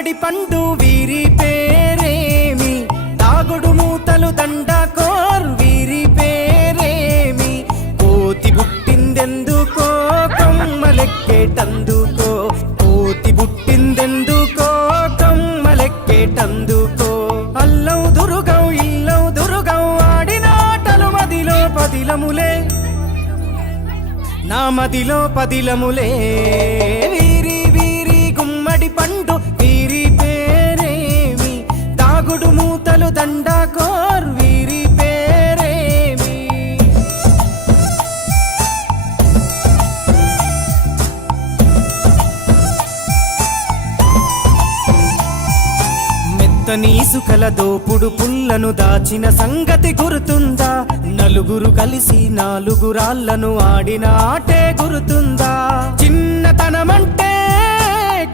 గుమ్మడి పండు వీరి పేరేమి? తాగుడు మూతలు దండ కోర్ వీరి పేరేమి? కోతి పుట్టిందెందుకో కొమ్మలెక్కేటందుకో? కోతి పుట్టిందెందుకో కొమ్మలెక్కేటందుకో? అల్లం దురుగం ఇల్లం దురుగం ఆడినాటలు మదిలో పదిలములే. నా మదిలో పదిలములే. దండకోర్ వీరి పేరేమి? మెత్తని ఇసుకల దోపుడు పుల్లను దాచిన సంగతి గుర్తుందా? నలుగురు కలిసి నాలుగు రాళ్ళను ఆడిన ఆటే గుర్తుందా? చిన్నతనమంటే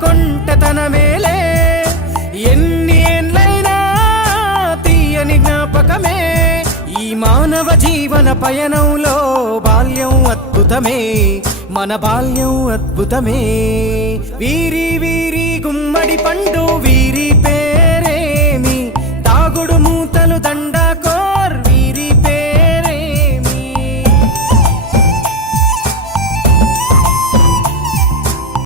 కొంటతనమేలే. ఎన్ని జీవన పయనంలో బాల్యం అద్భుతమే మన బాల్యం అద్భుతమే. వీరి వీరి గుమ్మడి పండు వీరి